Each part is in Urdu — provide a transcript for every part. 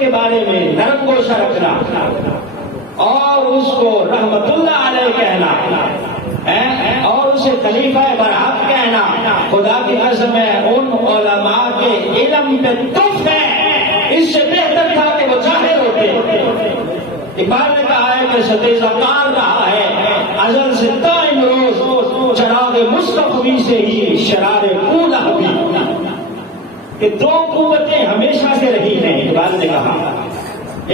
کے بارے میں نرم گوشہ رکھنا اور اس کو رحمت اللہ علیہ کہنا اور اسے خلیفہ برحق کہنا، خدا کی قسم ہے ان علماء کے علم پہ تف ہے، اس سے بہتر تھا کہ وہ جاہل ہوتے۔ اقبال نے کہا ہے کہ ستیزہ کار رہا ہے ازل سے دائم روز، چراغ مصطفی سے ہی شرار پولا ہوئی، کہ دو قوتیں ہمیشہ سے رہی ہیں۔ اقبال نے کہا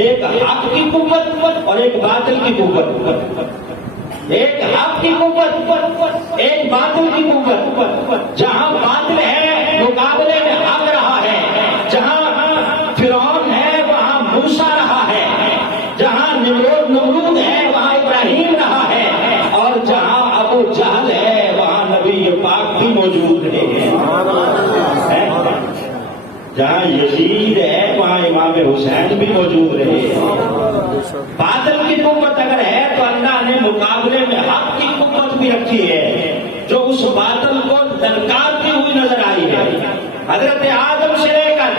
ایک حق کی قوت اور ایک باطل کی قوت، ایک حق کی قوت ایک باطل کی قوت۔ جہاں باطل ہے مقابلے میں حق رہا ہے، جہاں فرعون ہے وہاں موسیٰ رہا ہے، جہاں نمرود ہے وہاں ابراہیم رہا ہے، اور جہاں ابو جہل ہے وہاں نبی پاک بھی موجود ہے، جہاں یزید ہے وہاں امام حسین بھی موجود رہے۔ باطل کی قوت اگر ہے تو اللہ نے مقابلے میں حق کی قوت بھی رکھی ہے، جو اس باطل کو للکارتی ہوئی نظر آئی ہے۔ حضرت آدم سے لے کر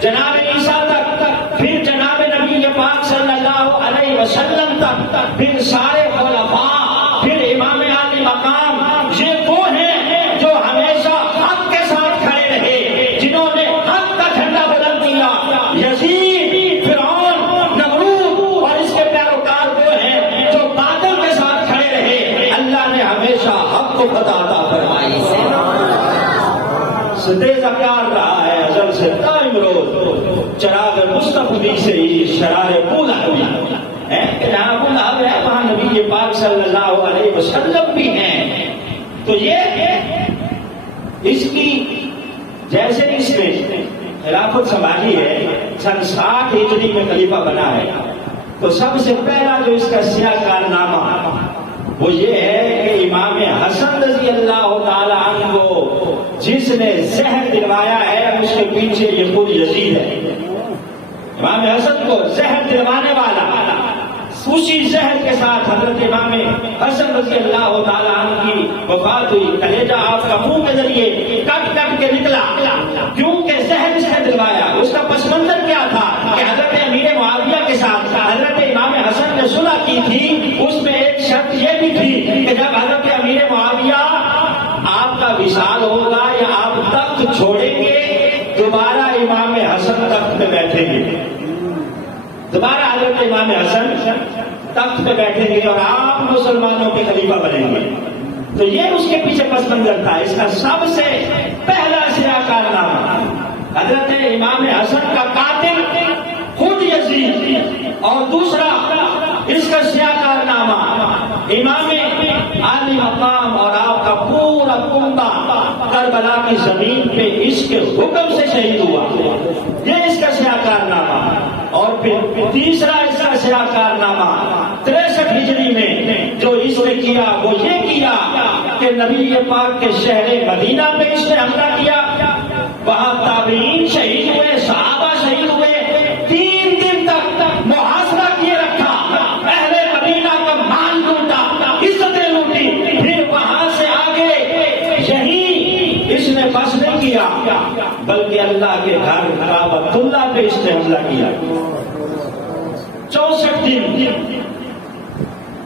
جناب عیسیٰ تک، پھر جناب نبی پاک صلی اللہ علیہ وسلم تک، پھر سارے خلفاء، پھر امام علی مقام، یہ وہ ہیں جو ہمیشہ حق کے ساتھ کھڑے رہے، جنہوں نے حق کا جھنڈا بلند کیا۔ یزید، فرعون، نمرود اور اس کے پیروکار وہ ہیں جو باطل کے ساتھ کھڑے رہے، اللہ نے ہمیشہ حق کو فتح عطا فرمائی۔ ستیزہ کار رہا ہے ازل سے دائم روز، چراغ مصطفی سے ہی شرار پولا ہوئی، جہاں پولا ہے وہاں نبی پاک صلی اللہ علیہ وسلم بھی ہیں۔ تو یہ اس کی جیسے اس نے خلافت سنبھالی ہے، سن 60 ہجری میں خلیفہ بنا ہے، تو سب سے پہلا جو اس کا سیاہ کارنامہ وہ یہ ہے کہ امام حسن رضی اللہ تعالی عنہ کو جس نے زہر دلوایا ہے اس کے پیچھے یہ خود یزید ہے۔ امام حسن کو زہر دلوانے والا، اسی زہر کے ساتھ حضرت امام حسن رضی اللہ تعالی عنہ کی وفات ہوئی۔ کلیجہ آپ کا منہ کے ذریعے کٹ کٹ کے نکلا، کیونکہ زہر اس نے دلوایا۔ اس کا پس منظر کیا تھا کہ حضرت امیر معاویہ کے ساتھ حضرت امام حسن نے صلح کی تھی، اس میں ایک شرط یہ بھی تھی کہ جب حضرت امیر معاویہ آپ کا وصال ہوگا یا آپ تخت چھوڑیں گے، دوبارہ امام حسن تخت پہ بیٹھیں گے، دوبارہ حضرت امام حسن تخت پہ بیٹھیں گے اور آپ مسلمانوں کے خلیفہ بنیں گے۔ تو یہ اس کے پیچھے پس منظر تھا۔ اس کا سب سے پہلا سیاہ کارنامہ حضرت امام حسن کا قاتل خود یزید، اور دوسرا اس کا سیاہ کارنامہ امام علی مقام اور آپ کا پورا کنبہ کربلا کی زمین پہ اس کے حکم سے شہید ہوا، یہ اس کا سیاہ کارنامہ۔ اور پھر تیسرا اس کا سیاہ کارنامہ 63 ہجری میں جو اس نے کیا وہ یہ کیا کہ نبی پاک کے شہر مدینہ پہ اس نے حملہ کیا، وہاں تابعین شہید ہوئے، صحابہ شہید ہوئے، 3 دن تک محاصرہ کیے رکھا، اہل مدینہ کا مال لوٹا، عزتیں لوٹی، پھر وہاں سے آگے یہیں اس نے بس نہیں کیا بلکہ اللہ کے گھر کعبۃ اللہ پہ اس نے حملہ کیا۔ 64 دن،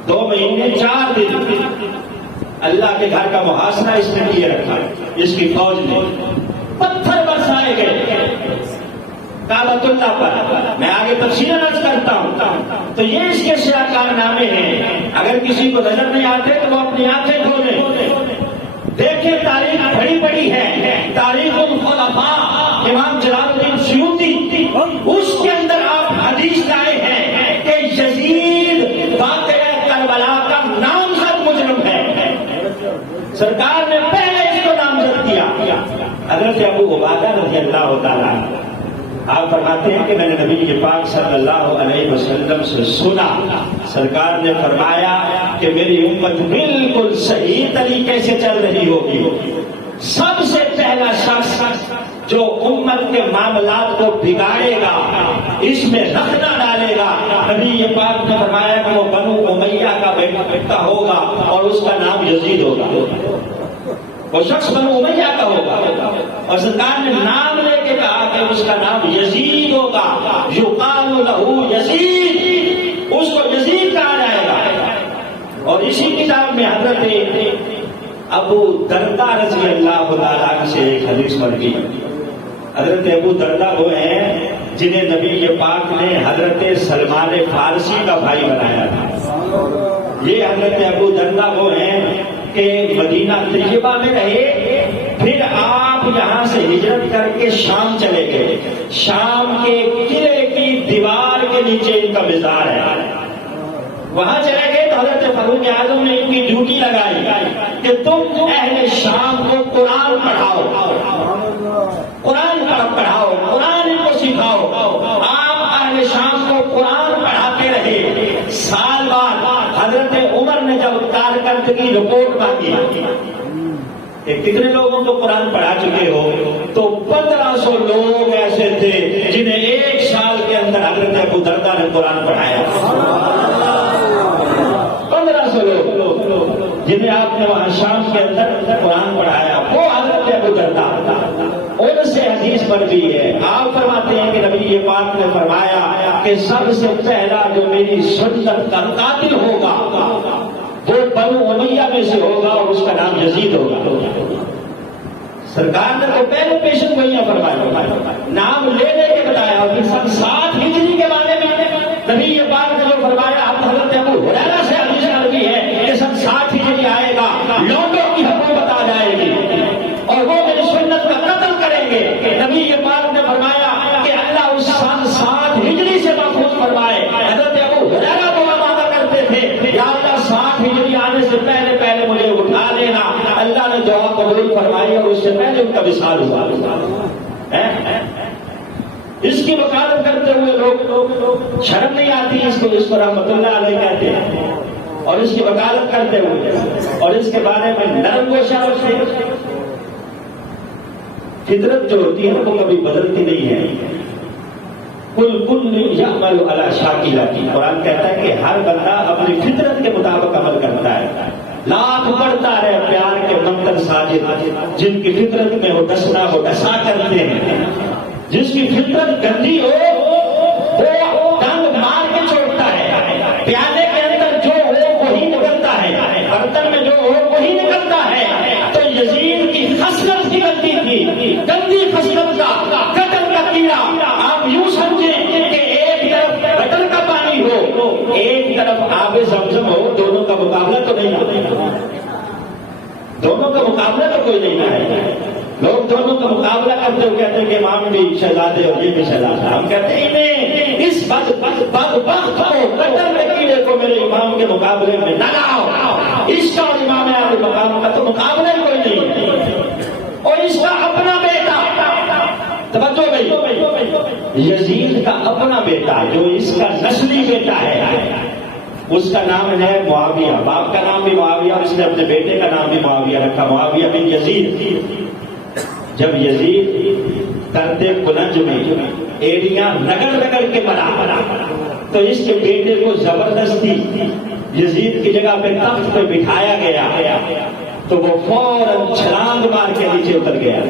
2 مہینے 4 دن اللہ کے گھر کا محاصرہ اس نے کیے رکھا، اس کی فوج نے پتھر برسائے گئے کعبۃ اللہ پر۔ میں آگے تفصیل عرض کرتا ہوں۔ تو یہ اس کے سیاہ کارنامے ہیں، اگر کسی کو نظر نہیں آتے تو وہ اپنی آنکھیں کھولیں، دیکھیں تاریخ بڑی بڑی ہے، تاریخ الخلفاء امام جلال الدین سیوطی، اس کے اندر آپ حدیث لائے ہیں کہ یزید واقعہ کربلا کا نامزد مجرم ہے، سرکار نے پہلے اس کو نامزد کیا۔ حضرت ابو عبیدہ رضی اللہ تعالیٰ آپ فرماتے ہیں کہ میں نے نبی پاک صلی اللہ علیہ وسلم سے سنا، سرکار نے فرمایا کہ میری امت بالکل صحیح طریقے سے چل رہی ہوگی، سب سے پہلا شخص جو امت کے معاملات کو بگاڑے گا، اس میں رخنا ڈالے گا، نبی پاک نے فرمایا کہ وہ بنو امیہ کا بیٹا ہوگا اور اس کا نام یزید ہوگا، وہ شخص بنو امیہ کا ہوگا، اور سرکار نے نام لے کے کہا کہ اس کا نام یزید ہوگا، یقال حضرت ابو دردہ رضی اللہ تعالیٰ عنہ سے ایک حدیث مروی۔ حضرت ابو دردہ وہ ہیں جنہیں نبی پاک نے حضرت سلمان فارسی کا بھائی بنایا تھا۔ یہ حضرت ابو دردہ وہ ہیں کہ مدینہ طیبہ میں رہے، پھر آپ یہاں سے ہجرت کر کے شام چلے گئے۔ شام کے قلعے کی دیوار کے نیچے ان کا مزار ہے، وہاں چلے گئے تو حضرت فاروق اعظم نے ان کی ڈیوٹی لگائی کہ تم اہل شام کو قرآن پڑھاؤ، قرآن پڑھاؤ، قرآن ان کو سکھاؤ۔ آپ اہل شام کو قرآن پڑھاتے رہے۔ سال بعد حضرت عمر نے جب کارکردگی رپورٹ مانگی کہ کتنے لوگوں کو قرآن پڑھا چکے ہو، تو 1500 لوگ ایسے تھے جنہیں ایک سال کے اندر حضرت ابو دردہ نے قرآن پڑھایا۔ 1500 لوگ جنہیں آپ نے وہاں شام کے اندر قرآن پڑھایا، وہ حضرت ابو دردہ۔ ان سے حدیث مروی ہے، آپ فرماتے ہیں کہ نبی پاک نے فرمایا کہ سب سے پہلا جو میری سنت کا قاتل ہوگا وہ بنو امیہ میں سے ہوگا اور اس کا نام یزید ہوگا۔ سرکار نے تو پہلے پیشن گوئیاں فرمایا، نام لے لے کے بتایا، اور پھر سن 7 ہجری کے بارے میں نبی پاک نے جو فرمایا، اب حضرت ابو ہریرہ سے حدیث مروی ہے کہ سن 7 ہجری آئے گا، لوگوں کی حکومت آ جائے گی اور وہ میری سنت کا قتل کریں گے۔ نبی پاک نے فرمایا کہ اللہ اس سن 7 ہجری سے محفوظ فرمائے۔ حضرت ابو ہریرہ کو مانگا کرتے تھے، یا اللہ 7 ہجری آنے سے پہلے پہلے مجھے اٹھا لینا۔ اللہ نے دعا قبول فرمائی اور اس سے پہلے ان کا وصال ہوا۔ اس کی وکالت کرتے ہوئے لوگ شرم نہیں آتی، اس کو رحمت اللہ علیہ کہتے ہیں، اور اس کی وکالت کرتے ہوئے اور اس کے بارے میں نرم گوشہ رکھتے ہیں۔ فطرت جو ہوتی ہے وہ کبھی بدلتی نہیں ہے۔ کل یعمل علی شاکلتہ، قرآن کہتا ہے کہ ہر بندہ اپنی فطرت کے مطابق عمل کرتا ہے۔ لاکھ پڑھتا رہے پیار کے منتر ساجد، جن کی فطرت میں وہ ڈسنا وہ ڈسا کرتے ہیں۔ جس کی فطرت گندی ہو وہ ڈنگ مار کے چھوڑتا ہے۔ پیالے کے اندر جو ہو وہی نکلتا ہے، برتن میں جو ہو وہی نکلتا ہے۔ تو یزید کی خصلت ہی گندی تھی، گندی خصلت کا قتل کا کیڑا۔ آپ یوں سمجھیں کہ ایک طرف قتل کا پانی ہو، ایک طرف آب زمزم ہو، دونوں کا مقابلہ تو نہیں ہے، دونوں کا مقابلہ تو کوئی نہیں ہے۔ لوگ دونوں کا مقابلہ کرتے ہوئے کہتے ہیں کہ امام بھی شہزادے اور یہ بھی شہزادہ۔ ہم کہتے ہیں نہیں، اس بدبخت کو قتل کے کیڑے کو میرے امام کے مقابلے میں نہ لاؤ۔ اس کا اور امام اہل مقام کا تو مقابلہ ہی کوئی نہیں ہے۔ اور اس کا اپنا بیٹا، توجہ بھائی، یزید کا اپنا بیٹا جو اس کا نسلی بیٹا ہے، اس کا نام ہے معاویہ۔ باپ کا نام بھی معاویہ اور اس نے اپنے بیٹے کا نام بھی معاویہ رکھا، معاویہ بن یزید۔ جب یزید درد کنج میں ایڑیاں رگڑ کے مرا تو اس کے بیٹے کو زبردستی یزید کی جگہ پہ تخت پہ بٹھایا گیا، تو وہ فوراً چھلانگ مار کے نیچے اتر گیا۔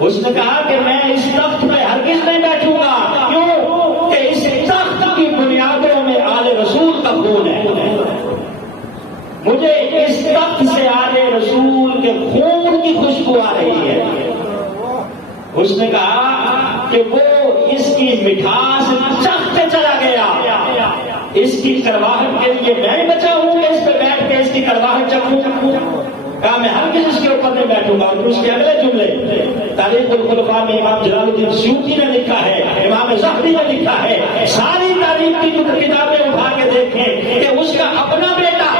اس نے کہا کہ میں اس تخت پہ ہرگز نہیں بیٹھوں گا، کیوں کہ اس تخت کی بنیادوں میں آل رسول کا خون ہے، مجھے اس تخت سے آل رسول کے خون کی خوشبو آ رہی ہے۔ اس نے کہا کہ وہ اس کی مٹھاس چکھ کے چلا گیا، اس کی کرواہٹ کے لیے میں بچا ہوں کہ اس پہ بیٹھ کے اس کی کرواہٹ چکھوں۔ کہا میں ہرگز اس کے اوپر نہیں بیٹھوں گا۔ اور اس کے اگلے جملے تاریخ الخلفاء میں امام جلال الدین سیوطی نے لکھا ہے، امام زہبی نے لکھا ہے، ساری تاریخ کی کتابیں اٹھا کے دیکھیں کہ اس کا اپنا بیٹا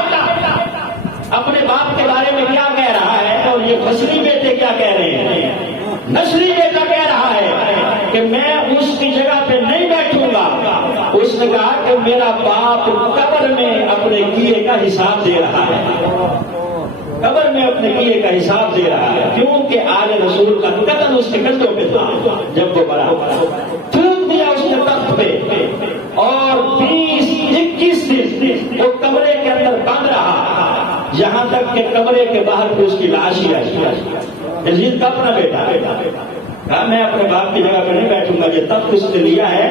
اپنے باپ کے بارے میں کیا کہہ رہا ہے اور یہ نسلی بیٹے کیا کہہ رہے ہیں۔ نسلی بیٹا کہہ رہا ہے کہ میں اس کی جگہ پہ نہیں بیٹھوں گا۔ اس نے کہا کہ میرا باپ قبر میں اپنے کیے کا حساب دے رہا ہے، قبر میں اپنے کیے کا حساب دے رہا ہے، کیونکہ آل رسول کا قتل اس کے کندھوں پہ تھا۔ جب وہ بڑا تھوک دیا اس نے تخت پہ، اور 20-21 دن وہ کمرے کے اندر بند رہا، یہاں تک کہ کمرے کے باہر بھی اس کی لاش ہی آئی۔ یزید کا اپنا بیٹا کہا میں اپنے باپ کی جگہ پہ نہیں بیٹھوں گا، یہ تخت اس نے لیا ہے